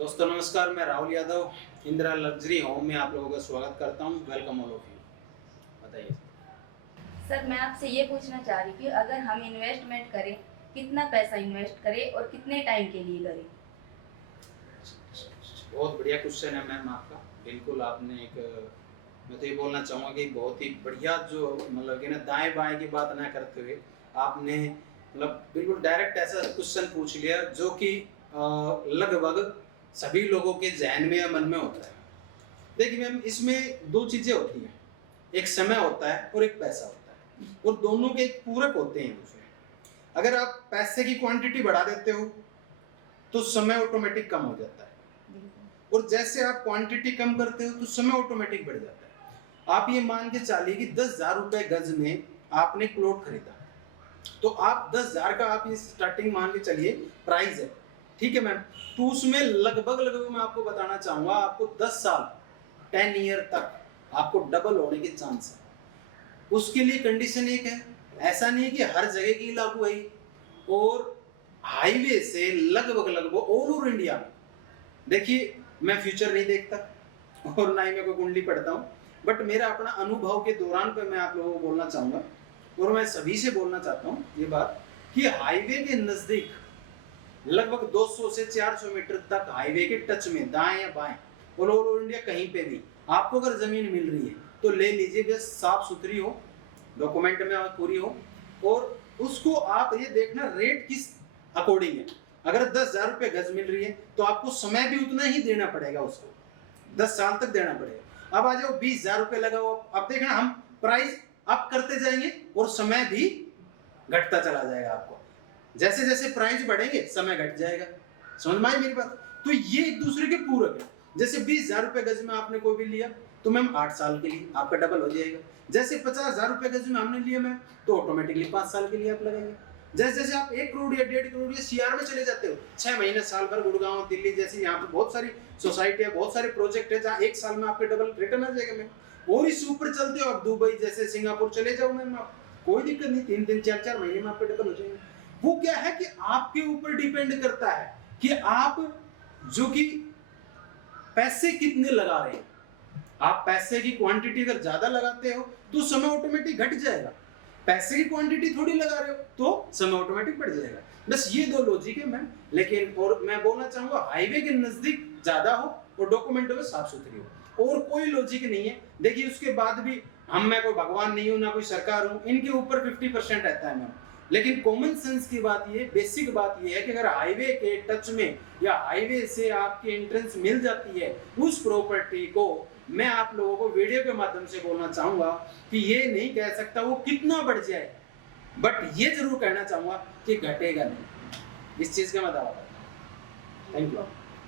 दोस्तों नमस्कार, मैं राहुल यादव इंदिरा लग्जरी होम में आप लोगों का स्वागत करता हूं। Welcome all of you. बताइए सर, मैं आपसे ये पूछना चाह रही थी, अगर हम इन्वेस्टमेंट करें, कितना पैसा इन्वेस्ट करें और कितने टाइम के लिए करें? बहुत बढ़िया क्वेश्चन है मैम आपका। बिल्कुल आपने मैं तो ये बोलना चाहूँगा कि बहुत ही बढ़िया जो मतलब कि ना दाएं बाएं की बात ना करते हुए आपने मतलब बिल्कुल डायरेक्ट ऐसा क्वेश्चन पूछ लिया जो कि लगभग सभी लोगों के जहन में या मन में होता है। देखिए मैम, इसमें दो चीजें होती हैं, एक समय होता है और एक पैसा होता है, और दोनों के एक पूरक होते हैं दूसरे। अगर आप पैसे की क्वांटिटी बढ़ा देते हो तो समय ऑटोमेटिक कम हो जाता है, और जैसे आप क्वांटिटी कम करते हो तो समय ऑटोमेटिक बढ़ जाता है। आप ये मान के चलिए कि 10,000 रुपए गज में आपने प्लॉट खरीदा, तो आप 10,000 का आप ये स्टार्टिंग मान के चलिए प्राइस है, ठीक है मैम। तो उसमें लगभग मैं आपको बताना चाहूंगा, आपको 10 साल 10 ईयर तक आपको डबल होने के चांस है। उसके लिए कंडीशन एक है, ऐसा नहीं है कि हर जगह की लागू है, और हाईवे से लगभग ऑल ओवर इंडिया में। देखिए, मैं फ्यूचर नहीं देखता और ना ही मैं कोई कुंडली पढ़ता हूँ, बट मेरा अपना अनुभव के दौरान पे मैं आप लोगों को बोलना चाहूंगा, और मैं सभी से बोलना चाहता हूँ ये बात कि हाईवे के नजदीक लगभग 200 से 400 मीटर तक हाईवे के टच में दाएं या बाएं ऑल ओवर इंडिया कहीं पे भी आपको अगर जमीन मिल रही है तो ले लीजिए, बस साफ सुथरी हो, डॉक्यूमेंट में पूरी हो, और उसको आप ये देखना रेट किस अकॉर्डिंग है। अगर 10,000 रुपये गज मिल रही है तो आपको समय भी उतना ही देना पड़ेगा, उसको 10 साल तक देना पड़ेगा। अब आ जाओ 20,000 रुपये लगाओ, अब देखना हम प्राइस अप करते जाएंगे और समय भी घटता चला जाएगा। आपको जैसे जैसे प्राइस बढ़ेंगे समय घट जाएगा। समझ में आई मेरी बात? तो ये एक दूसरे के पूरक है। जैसे 20,000 रुपये गज में आपने कोई भी लिया तो मैम 8 साल के लिए आपका डबल हो जाएगा। जैसे 50,000 रुपये गज में हमने लिया मैम तो ऑटोमेटिकली 5 साल के लिए आप लगाएंगे। जैसे जैसे आप 1 करोड़ या 1.5 करोड़ या सीआर में चले जाते हो, 6 महीने साल भर गुड़गांव दिल्ली जैसी यहाँ पे बहुत सारी सोसाइटी है, बहुत सारे प्रोजेक्ट है जहाँ 1 साल में आपके डबल रिटर्न आ जाएगा मैम। और इससे ऊपर चलते हो आप दुबई जैसे सिंगापुर चले जाओ मैम, आप कोई दिक्कत नहीं, 3 4 महीने में आपके डबल हो जाएंगे। वो क्या है कि आपके ऊपर डिपेंड करता है कि आप जो कि पैसे कितने लगा रहे हैं। आप पैसे की क्वांटिटी अगर ज्यादा लगाते हो तो समय ऑटोमेटिक घट जाएगा, पैसे की क्वांटिटी थोड़ी लगा रहे हो तो समय ऑटोमेटिक बढ़ जाएगा। बस ये दो लॉजिक है मैम। लेकिन और मैं बोलना चाहूंगा हाईवे के नजदीक ज्यादा हो और डॉक्यूमेंट में साफ सुथरी हो, और कोई लॉजिक नहीं है। देखिए उसके बाद भी मैं कोई भगवान नहीं हूं ना कोई सरकार हूं, इनके ऊपर 50% रहता है मैम। लेकिन कॉमन सेंस की बात ये, बेसिक बात ये है कि अगर हाईवे के टच में या हाईवे से आपकी एंट्रेंस मिल जाती है उस प्रॉपर्टी को, मैं आप लोगों को वीडियो के माध्यम से बोलना चाहूंगा कि ये नहीं कह सकता वो कितना बढ़ जाए, बट ये जरूर कहना चाहूंगा कि घटेगा नहीं। इस चीज का मैं दावा करता हूं। Thank you.